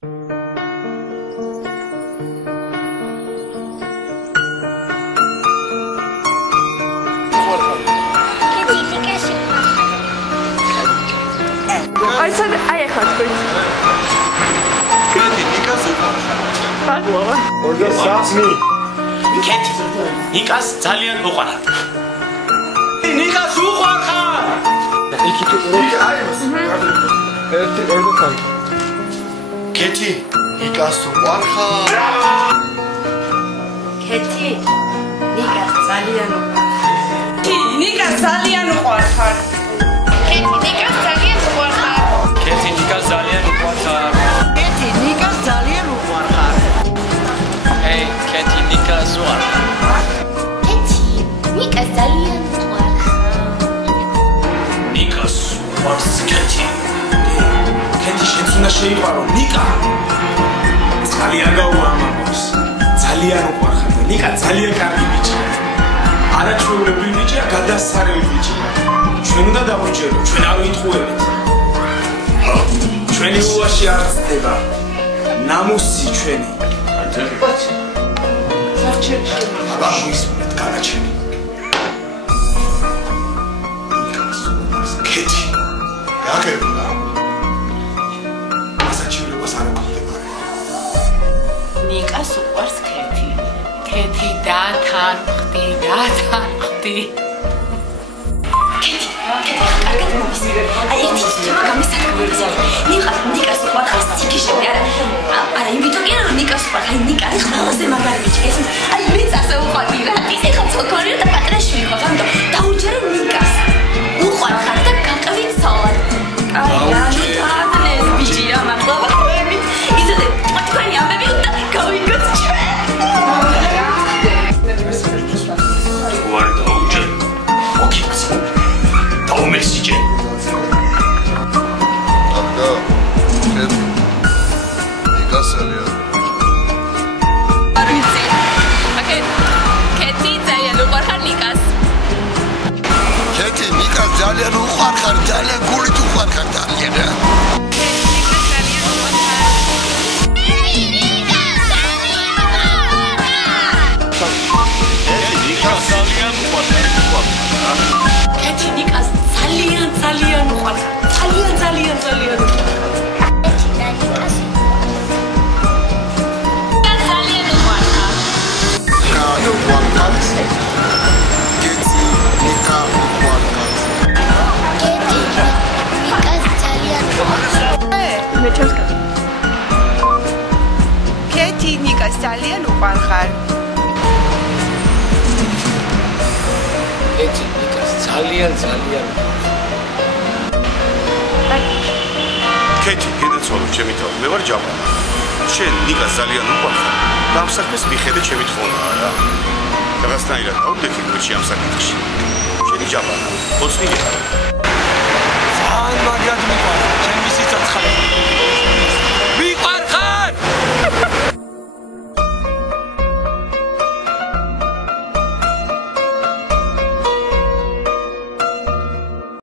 აი ახლა თქვენ. კეთი ნიკას უყვარხარ. ბაბუა. 23. კეთი ნიკას ძალიან უყვარხარ. ნიკას უყვარხარ. იქით არის. ერთი 23. კეთი ნიკას უყვარხარ. კეთი ნიკას ძალიან უყვარხარ. ნიკას ძალიან უყვარხარ. კეთი ნიკას ძალიან უყვარხარ. კეთი ნიკას ძალიან უყვარხარ. კეთი ნიკას ძალიან უყვარხარ. ჰეი, კეთი ნიკას უყვარხარ. კეთი ნიკას ძალიან უყვარხარ. ნიკას უყვარს კეთი. კეთი შენც უნდა შეიყვარო ნიკა. ძალიან გაუამბობს. ძალიან უყვარხარ და ნიკა ძალიან კარგი ბიჭია. არაჩვეულებრივი ბიჭია, გადასარევი ბიჭია. ჩვენ უნდა დავუჯეროთ, ჩვენ არ ვიტყუებით. ჩვენი უაში არ ცდება. ნამუსი ჩვენი. Sarçet. Ganacheni. Keti. Yakerunda. Masachiro wasara kontebare. ნიკას უყვარს კეთი. კეთი დათან ხდი. კეთი, კარგად მომის. აი ერთი სიტყვა გამისაკუთრებია. ნიკას უყვარს ციკიშები არა იმიტომ კი არა ნიკას უყვარს. აი ნიკა არის ყველაზე მაგარი ბიჭი. ეს აი მეც ასე უყვარდი რა. ის ეხლა ცოქორია და პატრაშვილი ხო ამიტომ დაუჯერო ნიკას. უყვარხარ და გაყვით სალად. აი დაადნეს ბიჭი რა მართლა ვაკვები. იცოდე თქვენი ამბები უნდა გავიგოთ ჩვენ. Uari dauje. Okix. Daumesije. Abda. Keti. Nikas alia. არვიცი. აკეთ. კეთი ძალიან უყვარხარ ნიკას. Keti nikas ძალიან უყვარხარ, ძალიან გულით უყვარხარ ძალიან რა. კეთი ნიკას ძალიან უყვარხარ. ძალიან. მე ჩემს კაცი. კეთი ნიკას ძალიან უყვარხარ. Keti nikas ძალიან. კეთი, გენაცვალო ჩემი თავი. მე ვარ ჯაბა. შენ ნიკას ძალიან უყვარხარ. და ამ საქმეს მიხედე ჩემი თხოვნაა რა. რაღაცნაირად ავდექი გუჩი ამ საკითხში. შენი ჯაბა. ოცნია. ძალიან მაგარი მიყვარს. ჩემი სიცოცხლე.